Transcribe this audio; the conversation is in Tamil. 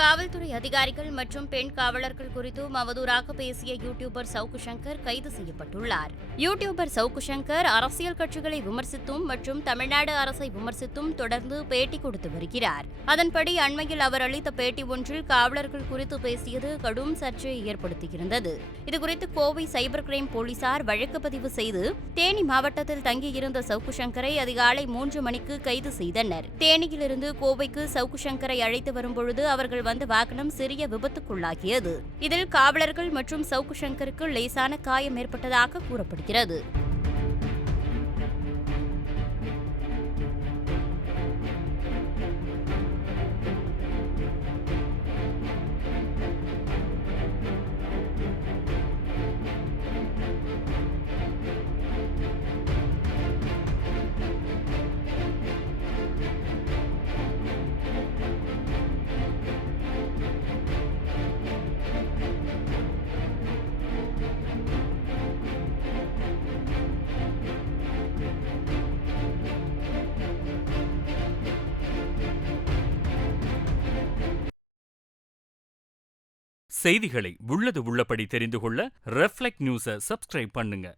காவல்துறை அதிகாரிகள் மற்றும் பெண் காவலர்கள் குறித்து அவதூறாக பேசிய யூடியூபர் சவுக்கு சங்கர் கைது செய்யப்பட்டுள்ளார். யூடியூபர் சவுக்கு சங்கர் அரசியல் கட்சிகளை விமர்சித்தும் மற்றும் தமிழ்நாடு அரசை விமர்சித்தும் தொடர்ந்து பேட்டி கொடுத்து வருகிறார். அதன்படி அண்மையில் அவர் அளித்த பேட்டி ஒன்றில் காவலர்கள் குறித்து பேசியது கடும் சர்ச்சையை ஏற்படுத்தியிருந்தது. இதுகுறித்து கோவை சைபர் கிரைம் போலீசார் வழக்கு பதிவு செய்து தேனி மாவட்டத்தில் தங்கியிருந்த சவுக்கு சங்கரை அதிகாலை 3 மணிக்கு கைது செய்தனர். தேனியிலிருந்து கோவைக்கு சவுக்கு சங்கரை அழைத்து வரும்பொழுது அவர்கள் வந்த வாகனம் சிறிய விபத்துக்குள்ளாகியது. இதில் காவலர்கள் மற்றும் சவுக்கு சங்கருக்கு லேசான காயம் ஏற்பட்டதாக கூறப்படுகிறது. செய்திகளை உள்ளது உள்ளபடி தெரிந்து கொள்ள ரெஃப்ளெக்ட் நியூஸை சப்ஸ்கிரைப் பண்ணுங்க.